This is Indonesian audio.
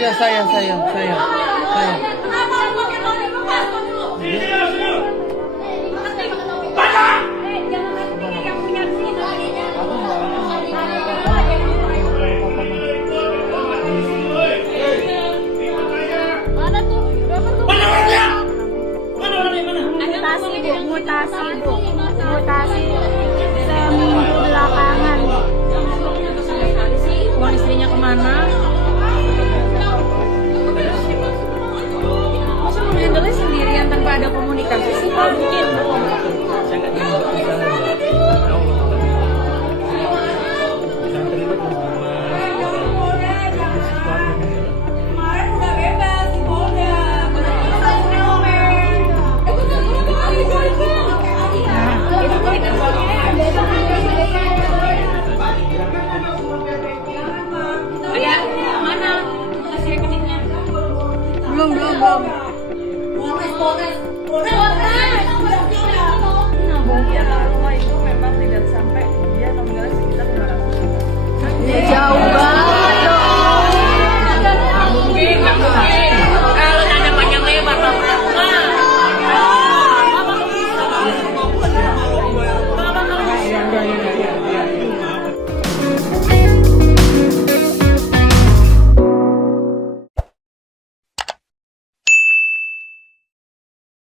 Ya saya. Mutasi seminggu belakangan. Uang istrinya kemana? Masa mau handle sendirian tanpa ada komunikasi sih? Oh, mungkin. Belum. Nabung ya rumah itu memang tidak sampai dia nominalnya sekitar 500 juta.